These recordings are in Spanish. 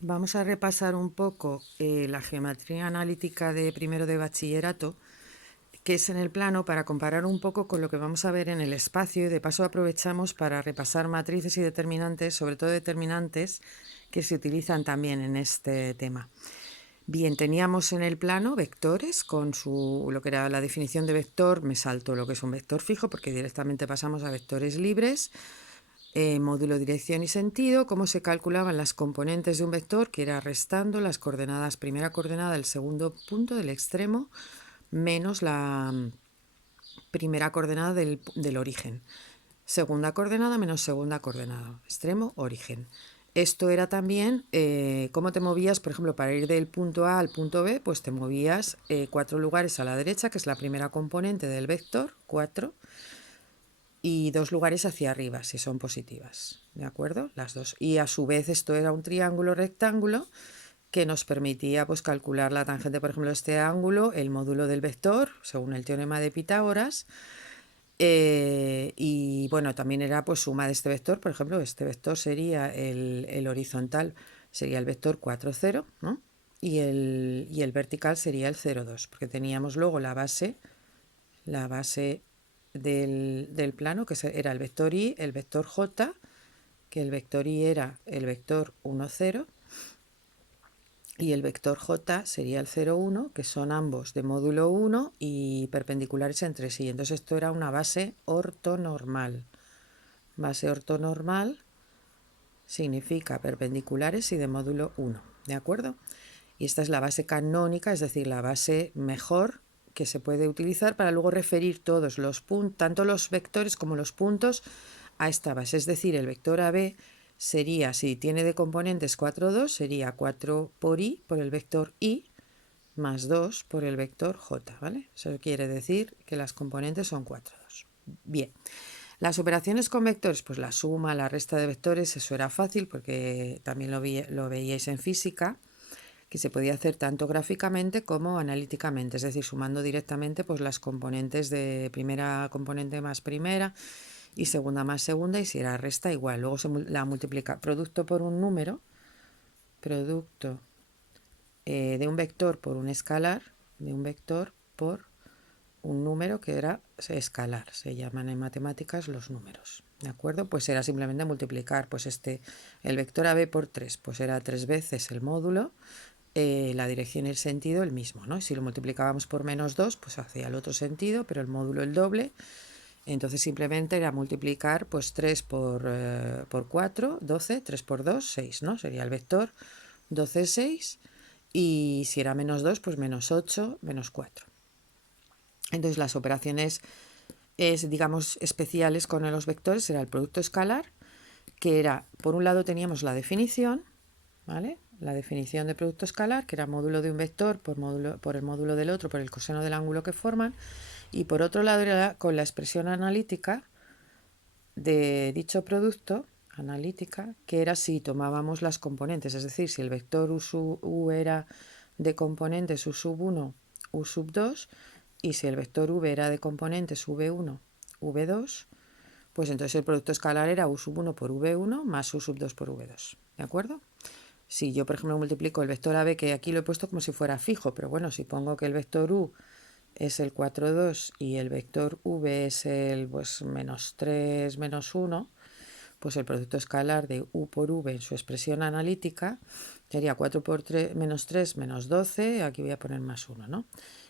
Vamos a repasar un poco la geometría analítica de primero de bachillerato, que es en el plano, para comparar un poco con lo que vamos a ver en el espacio, y de paso aprovechamos para repasar matrices y determinantes, sobre todo determinantes que se utilizan también en este tema. Bien, teníamos en el plano vectores con lo que era la definición de vector. Me salto lo que es un vector fijo porque directamente pasamos a vectores libres. Módulo, dirección y sentido, cómo se calculaban las componentes de un vector, que era restando las coordenadas, primera coordenada del segundo punto del extremo, menos la primera coordenada del origen. Segunda coordenada menos segunda coordenada, extremo, origen. Esto era también cómo te movías, por ejemplo, para ir del punto A al punto B, pues te movías 4 lugares a la derecha, que es la primera componente del vector, 4, y 2 lugares hacia arriba, si son positivas, ¿de acuerdo? Las dos. Y a su vez esto era un triángulo rectángulo que nos permitía pues calcular la tangente, por ejemplo, de este ángulo, el módulo del vector, según el teorema de Pitágoras. Y bueno, también era pues suma de este vector, por ejemplo, este vector sería el horizontal, sería el vector 4, 0, ¿no? Y el vertical sería el 0, 2, porque teníamos luego la base del plano, que era el vector y, el vector j, que el vector y era el vector 1, 0, y el vector j sería el 0, 1, que son ambos de módulo 1 y perpendiculares entre sí. Entonces esto era una base ortonormal. Base ortonormal significa perpendiculares y de módulo 1, ¿de acuerdo? Y esta es la base canónica, es decir, la base mejor que se puede utilizar para luego referir todos los puntos, tanto los vectores como los puntos, a esta base. Es decir, el vector AB sería, si tiene de componentes 4, 2, sería 4 por I, por el vector I, más 2 por el vector J, ¿vale? Eso quiere decir que las componentes son 4, 2. Bien. Las operaciones con vectores, pues la suma, la resta de vectores, eso era fácil porque también lo veíais en física, que se podía hacer tanto gráficamente como analíticamente, es decir, sumando directamente pues las componentes de primera componente más primera y segunda más segunda, y si era resta igual. Luego se la multiplica producto por un número, producto de un vector por un escalar, de un vector por un número que era escalar, se llaman en matemáticas los números, ¿de acuerdo? Pues era simplemente multiplicar, pues el vector AB por 3, pues era 3 veces el módulo, la dirección y el sentido el mismo, ¿no? Y si lo multiplicábamos por menos 2, pues hacía el otro sentido, pero el módulo el doble. Entonces simplemente era multiplicar pues 3 por 4, 12, 3 por 2, 6, ¿no? Sería el vector 12, 6, y si era menos 2, pues menos 8, menos 4. Entonces las operaciones digamos, especiales con los vectores era el producto escalar, que era, por un lado teníamos la definición, ¿vale? La definición de producto escalar, que era módulo de un vector por el módulo del otro, por el coseno del ángulo que forman, y por otro lado era con la expresión analítica de dicho producto, analítica, que era si tomábamos las componentes, es decir, si el vector u era de componentes u sub 1, u sub 2, y si el vector v era de componentes v1, v2, pues entonces el producto escalar era u sub 1 por v1 más u sub 2 por v2, ¿de acuerdo? Si yo, por ejemplo, multiplico el vector AB, que aquí lo he puesto como si fuera fijo, pero bueno, si pongo que el vector u es el 4, 2 y el vector v es el pues, menos 3, menos 1, pues el producto escalar de u por v en su expresión analítica sería 4 por 3, menos 3, menos 12, aquí voy a poner más 1, ¿no?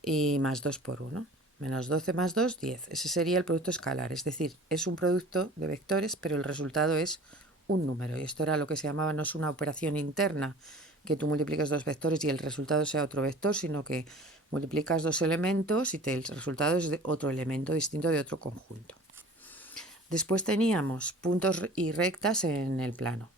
Y más 2 por 1. Menos 12 más 2, 10. Ese sería el producto escalar, es decir, es un producto de vectores, pero el resultado es un número. Y esto era lo que se llamaba, no es una operación interna, que tú multiplicas dos vectores y el resultado sea otro vector, sino que multiplicas dos elementos y el resultado es de otro elemento distinto de otro conjunto. Después teníamos puntos y rectas en el plano.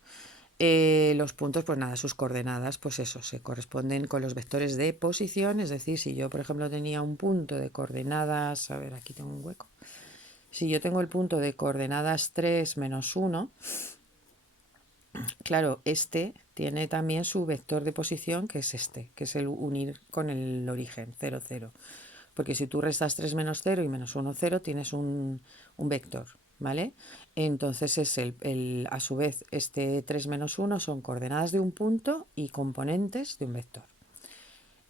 Los puntos, pues nada, sus coordenadas, pues eso, se corresponden con los vectores de posición, es decir, si yo, por ejemplo, tenía un punto de coordenadas, a ver, aquí tengo un hueco, si yo tengo el punto de coordenadas 3 menos 1, claro, este tiene también su vector de posición, que es este, que es el unir con el origen, 0, 0. Porque si tú restas 3 menos 0 y menos 1, 0, tienes un vector. ¿vale? Entonces es a su vez este 3 menos 1 son coordenadas de un punto y componentes de un vector.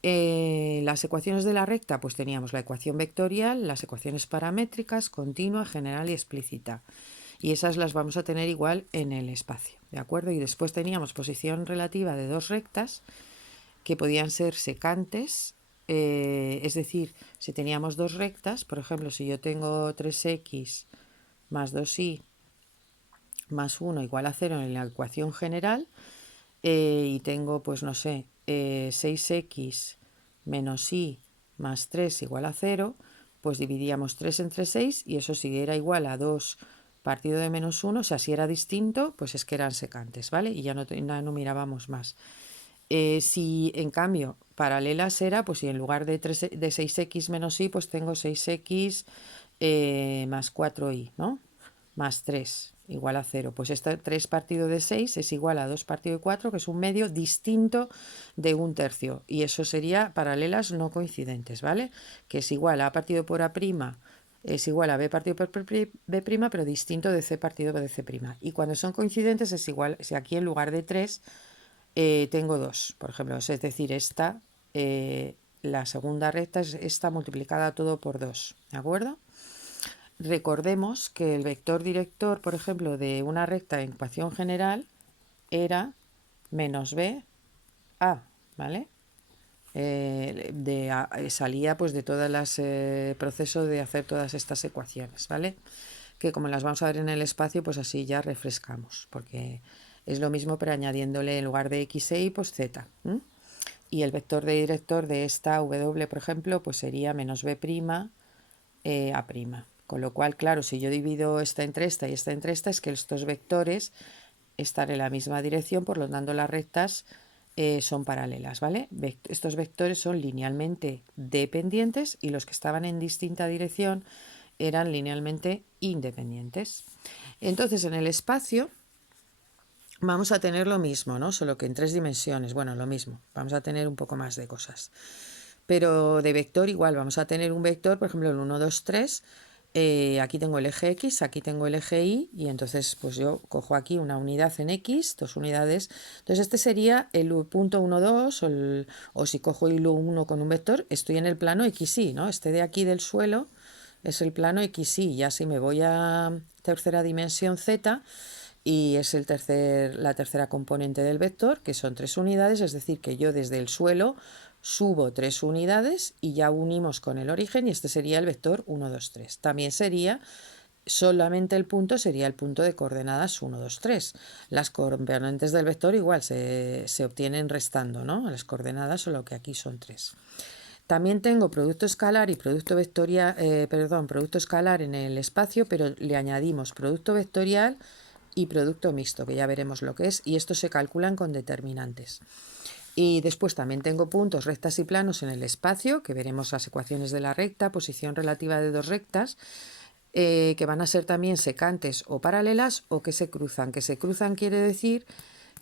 Las ecuaciones de la recta, pues teníamos la ecuación vectorial, las ecuaciones paramétricas, continua, general y explícita. Y esas las vamos a tener igual en el espacio, ¿de acuerdo? Y después teníamos posición relativa de dos rectas que podían ser secantes, es decir, si teníamos dos rectas, por ejemplo, si yo tengo 3x más 2y más 1 igual a 0 en la ecuación general, y tengo, pues no sé, 6x menos y más 3 igual a 0, pues dividíamos 3 entre 6 y eso si era igual a 2 partido de menos 1, o sea, si era distinto, pues es que eran secantes, ¿vale? Y ya no mirábamos más. Si en cambio paralelas era, pues si en lugar de 6x menos y, pues tengo 6x más 4y, ¿no? Más 3 igual a 0. Pues este 3 partido de 6 es igual a 2 partido de 4, que es un medio distinto de un tercio. Y eso sería paralelas no coincidentes, ¿vale? Que es igual a partido por a', es igual a b partido por b', pero distinto de c partido de c'. Y cuando son coincidentes es igual, si aquí en lugar de 3 tengo 2, por ejemplo. Es decir, la segunda recta es esta multiplicada todo por 2, ¿de acuerdo? Recordemos que el vector director, por ejemplo, de una recta en ecuación general era menos b a, ¿vale? Salía pues de todas las procesos de hacer todas estas ecuaciones, ¿vale? Que como las vamos a ver en el espacio, pues así ya refrescamos, porque es lo mismo pero añadiéndole en lugar de x e y, pues z. Y el vector de director de esta w, por ejemplo, pues sería menos b' a'. Con lo cual, claro, si yo divido esta entre esta y esta entre esta, es que estos vectores están en la misma dirección, por lo tanto las rectas son paralelas, ¿vale? Estos vectores son linealmente dependientes y los que estaban en distinta dirección eran linealmente independientes. Entonces, en el espacio vamos a tener lo mismo, ¿no? Solo que en 3 dimensiones. Bueno, lo mismo. Vamos a tener un poco más de cosas. Pero de vector igual, vamos a tener un vector, por ejemplo, el 1, 2, 3. Aquí tengo el eje X, aquí tengo el eje Y, y entonces pues yo cojo aquí una unidad en X, dos unidades. Entonces este sería el punto 1, 2, o si cojo hilo 1 con un vector, estoy en el plano XY, ¿no? Este de aquí del suelo es el plano XY. Ya si me voy a tercera dimensión Z, y es la tercera componente del vector, que son 3 unidades, es decir, que yo desde el suelo subo 3 unidades y ya unimos con el origen y este sería el vector 1, 2, 3. También sería, solamente el punto sería el punto de coordenadas 1, 2, 3. Las componentes del vector igual se obtienen restando, ¿no? Las coordenadas, solo que aquí son 3. También tengo producto escalar y producto vectorial, producto escalar en el espacio, pero le añadimos producto vectorial y producto mixto, que ya veremos lo que es, y estos se calculan con determinantes. Y después también tengo puntos, rectas y planos en el espacio, que veremos las ecuaciones de la recta, posición relativa de dos rectas, que van a ser también secantes o paralelas o que se cruzan. Que se cruzan quiere decir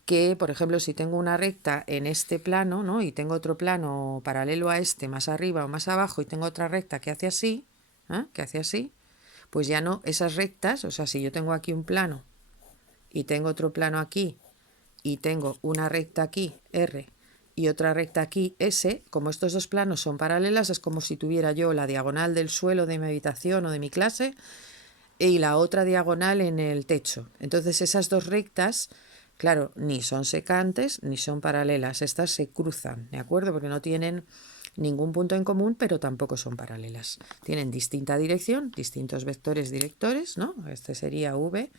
que, por ejemplo, si tengo una recta en este plano, ¿no? Y tengo otro plano paralelo a este, más arriba o más abajo, y tengo otra recta que hace así, pues ya no, esas rectas, o sea, si yo tengo aquí un plano y tengo otro plano aquí y tengo una recta aquí, R, y otra recta aquí, S, como estos dos planos son paralelas, es como si tuviera yo la diagonal del suelo de mi habitación o de mi clase y la otra diagonal en el techo. Entonces esas dos rectas, claro, ni son secantes ni son paralelas, estas se cruzan, ¿de acuerdo? Porque no tienen ningún punto en común, pero tampoco son paralelas. Tienen distinta dirección, distintos vectores directores, ¿no? Este sería V,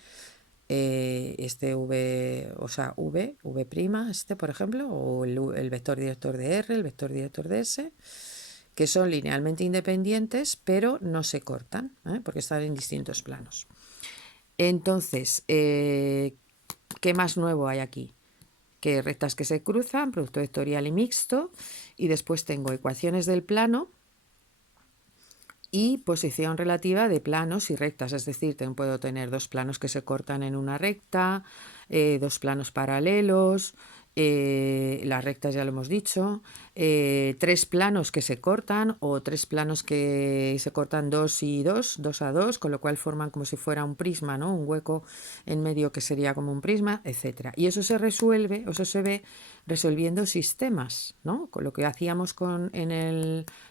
este V, o sea, V', por ejemplo, o el vector director de R, el vector director de S, que son linealmente independientes, pero no se cortan, porque están en distintos planos. Entonces, ¿qué más nuevo hay aquí? Que rectas que se cruzan, producto vectorial y mixto, y después tengo ecuaciones del plano y posición relativa de planos y rectas, es decir, puedo tener dos planos que se cortan en una recta, dos planos paralelos, Las rectas ya lo hemos dicho, tres planos que se cortan o tres planos que se cortan dos y dos, dos a dos, con lo cual forman como si fuera un prisma, ¿no? Un hueco en medio que sería como un prisma, etcétera. Y eso se resuelve, eso se ve resolviendo sistemas, ¿no? Con lo que hacíamos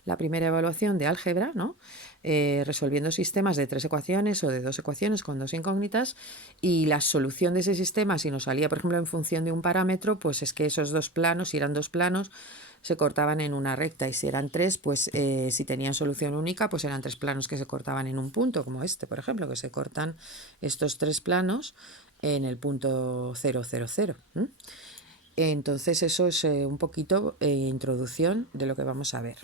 la primera evaluación de álgebra, ¿no? Resolviendo sistemas de tres ecuaciones o de dos ecuaciones con dos incógnitas, y la solución de ese sistema, si nos salía, por ejemplo, en función de un parámetro, pues es que esos dos planos, si eran dos planos, se cortaban en una recta, y si eran tres, pues si tenían solución única, pues eran tres planos que se cortaban en un punto, como este, por ejemplo, que se cortan estos tres planos en el punto 0, 0, 0. Entonces eso es un poquito introducción de lo que vamos a ver.